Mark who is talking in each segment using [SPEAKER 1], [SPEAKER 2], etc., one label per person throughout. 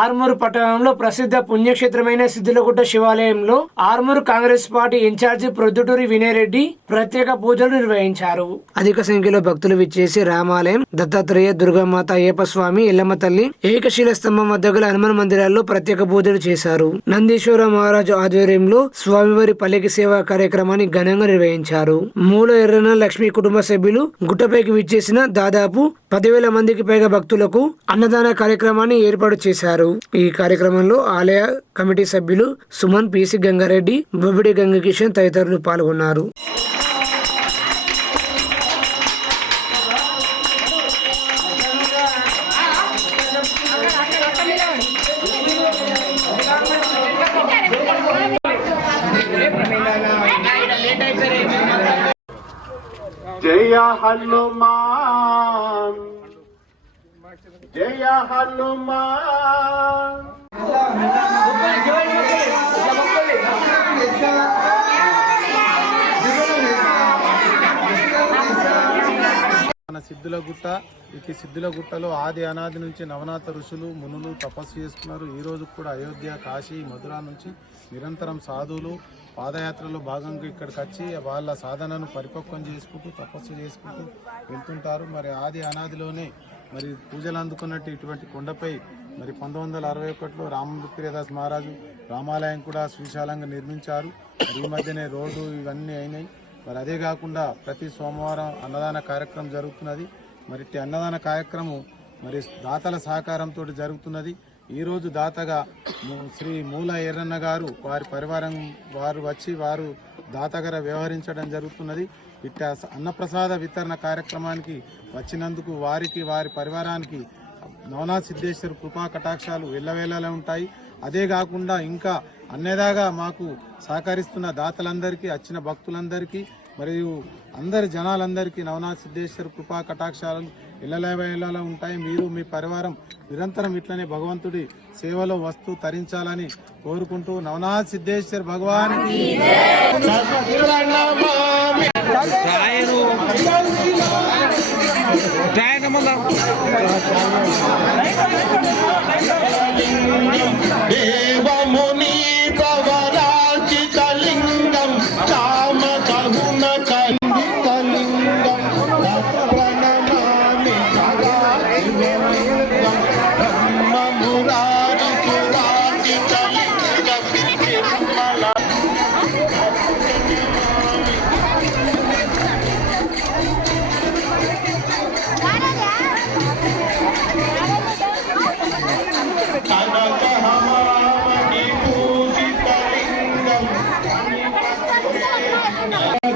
[SPEAKER 1] ఆర్మూరు పట్టణంలో ప్రసిద్ధ పుణ్యక్షేత్రమైన సిద్ధిలగుట్ట శివాలయంలో Armoor Congress party incharge Prodduturi Vinayreddy ప్రత్యేక పూజలు నిర్వహించారు. అధిక సంఖ్యలో భక్తులు విచ్చేసి రామాలయం దత్తాత్రేయ దుర్గామాత అయ్యప్ప ఎల్లమ్మ తల్లి ఏకశీల స్తంభం వద్ద గల హనుమాన్ మందిరాల్లో ప్రత్యేక పూజలు చేశారు. నందీశ్వర మహారాజు ఆధ్వర్యంలో స్వామివారి పల్లెకి సేవా కార్యక్రమాన్ని ఘనంగా నిర్వహించారు. మూల ఎర్రన లక్ష్మి కుటుంబ సభ్యులు గుట్టపైకి విచ్చేసిన దాదాపు పదివేల మందికి పైగా భక్తులకు అన్నదాన కార్యక్రమాన్ని ఏర్పాటు చేశారు. ఈ కార్యక్రమంలో ఆలయ కమిటీ సభ్యులు సుమన్ పిసి గంగారెడ్డి బొబ్బిడి గంగకిషన్ తదితరులు పాల్గొన్నారు.
[SPEAKER 2] జయ హనుమాన్. జయ హనుమాన్
[SPEAKER 3] మన సిద్ధుల గుట్ట ఇక సిద్ధుల గుట్టలో ఆది అనాది నుంచి నవనాథ ఋషులు మునులు తపస్సు చేసుకున్నారు. ఈ రోజు కూడా అయోధ్య కాశీ మధుర నుంచి నిరంతరం సాధువులు పాదయాత్రలో భాగంగా ఇక్కడికి వచ్చి వాళ్ళ సాధనను పరిపక్వం చేసుకుంటూ తపస్సు చేసుకుంటూ వెళ్తుంటారు. మరి ఆది అనాదిలోనే మరి పూజలు అందుకున్నట్టు ఇటువంటి కొండపై మరి పంతొమ్మిది వందల అరవై ఒకటిలో రామప్రియదాస్ మహారాజు రామాలయం కూడా సువిశాలంగా నిర్మించారు. ఈ మధ్యనే రోడ్డు ఇవన్నీ అయినాయి. మరి అదే కాకుండా ప్రతి సోమవారం అన్నదాన కార్యక్రమం జరుగుతున్నది. మరి అన్నదాన కార్యక్రమం మరి దాతల సహకారంతో జరుగుతున్నది. ఈరోజు దాతగా శ్రీ మూల ఎర్రన్న గారు వారి పరివారం వారు వచ్చి వారు దాతగా వ్యవహరించడం జరుగుతున్నది. ఇట్ట అన్నప్రసాద వితరణ కార్యక్రమానికి వచ్చినందుకు వారికి వారి పరివారానికి నవనాథ్ సిద్ధేశ్వర కృపా కటాక్షాలు ఎల్లవేళలా ఉంటాయి. అదే కాకుండా ఇంకా అన్నేదాగా మాకు సహకరిస్తున్న దాతలందరికీ వచ్చిన భక్తులందరికీ మరియు అందరి జనాలందరికీ నవనాథ్ సిద్ధేశ్వర కృపా కటాక్షాలు ఇళ్ళవేళలా ఉంటాయి. మీరు మీ పరివారం నిరంతరం ఇట్లనే భగవంతుడి సేవలో వస్తూ తరించాలని కోరుకుంటూ నవనాథ్ సిద్ధేశ్వర్
[SPEAKER 2] 摘什么呢？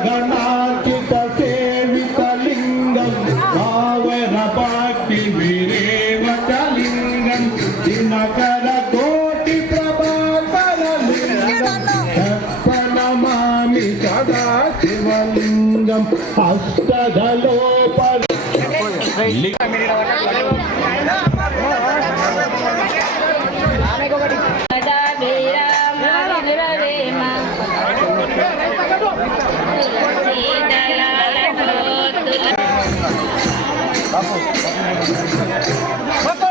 [SPEAKER 2] గణాచిత సేవిత లింగం భావన భక్తి విరేవత లింగం దినకర కోటి ప్రభాకర లింగం ప్రణమామి సదా శివలింగం Tá
[SPEAKER 4] bom, tá bom.